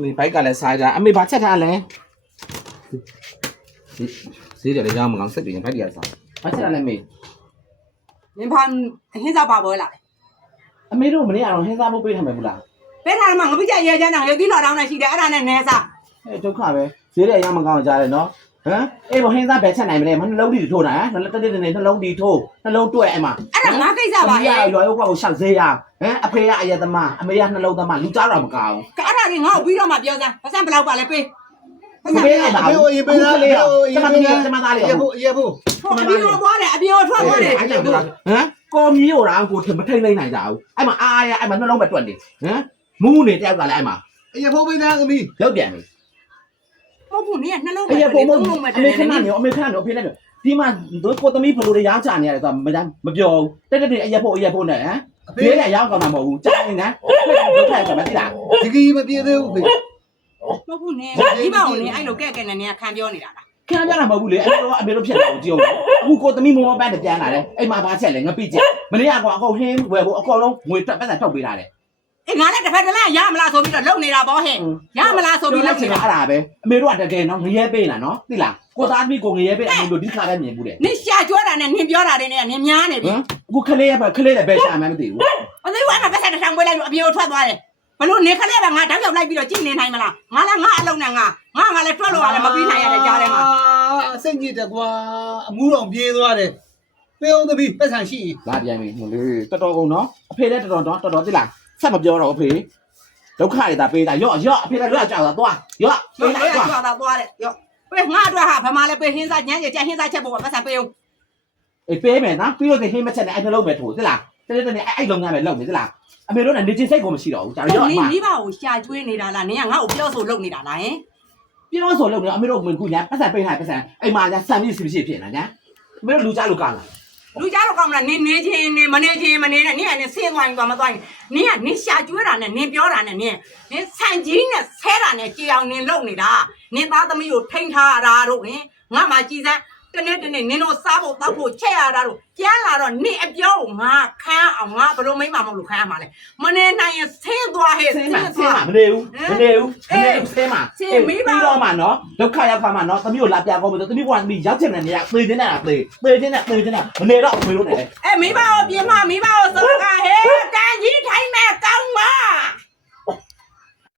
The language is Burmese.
你白干来晒着，没把吃它嘞。谁的羊毛刚死的，白点啥？把吃它嘞没？你怕很少把不来？没肉没呀，现在不背他们不啦？背他们我不讲也讲那有地老张那些的，俺那那啥？哎，就看呗，谁的羊毛刚家的喏？哎，我现在白吃奶没嘞？มัน老地拖呢，那老地拖，那老多哎嘛。俺那俺干啥吧？呀，有我想谁呀？阿ဖေ呀，阿爺得嘛，阿妹呀，那老得嘛，လူ家တော့မကောင်း干啥的？我不要嘛，不要噻，我咱不老把来背。ဘူးဘေးလိုက်ပါဘူးဘေးလိုက်ကျမသမီးကျမသားလေးရေဖို့အပြေရောပေါ်တယ်အပြေရောထွက်ပေါ်တယ် အဲ့ကြောင့်ဟမ်ကော်မီကိုတော့ကိုမထိန်နိုင်ကြဘူးအဲ့မှာအားရအဲ့မှာနှလုံးပဲတွက်နေဟမ်မူးနေတယောက်ကလည်းအဲ့မှာ ရေဖို့ပေးသားသမီး လောက်ပြန်ပြီ ဟုတ်ဘူးနင်နှလုံး အဲ့ရပုံမအမေခဏနေအမေခဏနေအဖေနဲ့ဒီမှာတို့ကိုသမီးဘလို့ရောင်းချနေရတယ်ဆိုတာမပြောဘူးတက်အဲ့ရဖို့နဲ့ဟမ်ဘေးကရောင်းကောင်းမှာမဟုတ်ဘူးကြားနေနော်ဒုက္ခဆိုမှသိလား ဒီကြီးမပြေသေးဘူးဖေ ဟုတ်ဘူးနင်ဒီမောင်နင်အဲ့လိုကဲကဲနဲ့နင်ခံပြောနေတာလား ခံပြတာမဟုတ်ဘူးလေအဲ့လိုအမေတို့ဖြစ်တာကိုကြည့်အောင်အခုကိုသမီးမောပန်းတပြန်လာတယ်အဲ့မှာဘာချက်လဲငပိချက်မနေ့ကအကောင်ဟင်းဝယ်ဖို့အကောင်လုံးငွေတက်ပတ်ထုတ်ပေးတာလေ အေးငါလည်းတစ်ဖက်တစ်လမ်းရမလားဆိုပြီးတော့လုံနေတာပေါ့ဟဲ့ရမလားဆိုပြီးလုံနေတာ အဲ့ဒါပဲအမေတို့ကတကယ်နော်ငရဲပေးလာနော်သိလားကိုသားသမီးကိုငရဲပေးအမေတို့ဒီခါပဲမြင်ဘူးတဲ့ နင်ရှာကျွဲတာနဲ့နင်ပြောတာတွေနဲ့နင်များနေပြီ အခုခလေးရပဲခလေးလည်းပဲရှာမှန်းမသိဘူး အသေးဝမ်းမှာပတ်ဆက်တစ်ထောင်ပွဲလိုက်လို့အပြေကိုထွက်သွားတယ်ဘလို့နင်ခလေးကငါတောက်ရောက်လိုက်ပြီးတော့ကြည့်နေနိုင်မလားငါလည်းငါအလုံးနဲ့ငါလည်းတွက်လို့ရတယ်မပြီးနိုင်ရတဲ့ကြားထဲမှာ စိတ်ညစ်တယ်ကွာအမှုတော်ပြေးသွားတယ်ပေးအောင်သမီးပတ်ဆံရှိ လာပြန်ပြီဟိုလေတော်တော်ကုန်နော်အဖေလည်းတော်သိလားဆက်မပြောတော့အဖေဒုက္ခတွေဒါပေးတာရော့အဖေလည်းလွတ်ကြောက်တာသွားရော့ ပေး ပေး လို လိုက် က်သွား သွားတယ်ရောပေးငါအတွက်ဟာဗမာလည်းပေးဟင်းစားညံ့ကြဟင်းစားချက်ပေါ်ပတ်ဆက်ပေးအောင် အေးပေးမယ်နော်ပြီးတော့ဟင်းမချက်နဲ့အဲ့နှလုံးပဲထိုးသိလားတဲ့အဲ့လုံငန်းပဲလုံနေသိလားအမေတို့ကနေချင်းစိတ်ကိုမရှိတော့ဘူးကြာရော့ န အ င် မ မိဘကိုရှာကျွေးနေတာလားနင်ကငါ့ကိုပြောဆိုလုပ်နေတာလားဟင် ပြောဆိုလုံနေအမေတို့ကညာပတ်စံပေးထားပတ်စံအိမ်မှာညာဆံမြင့်စီဖြစ်နေတာညာအမေတို့လူကြလူကလာ လူကြားတော့ကောင်းမလားနင်နေချင်းနင်မနေချင်းမနေနဲ့နင်ကနင်ဆင်းသွားရင်သွားမသွားရင်နင်ကနင်ရှာကျွေးတာနဲ့နင်ပြောတာနဲ့နင်ဆန်ကြီးနဲ့ဆဲတာနဲ့ကြည်အောင်နင်လုပ်နေတာနင်သားသမီးကိုထိန်းထားရတာတို့ဟင်ငါမှကြည်စမ်းတနေ့နင်တို့စားဖို့တောက်ဖို့ချက်ရတာတို့ပြန်လာတော့နင်အပြောကိုငါခမ်းအောင်ငါဘလို့မိမမဟုတ်လို့ခမ်းရမှာလဲမနေနိုင်ရင်ဆင်းသွားဟဲ့ ဆင်းမှာမနေဘူးဆင်းမှာပြီးတော့မှနော်ဒုက္ခရောက်ခါမှာနော်သမီးကိုလာပြကောင်းပြီသမီးကသမီးရောက်ချင်တဲ့နေရာသေနေတာသေနေတာမနေတော့အမေတို့နဲ့ မိဘကိုပြင်မမိဘကိုစောကဟဲ့ကန်ကြီးထိုင်မဲ့ကောင်းပါ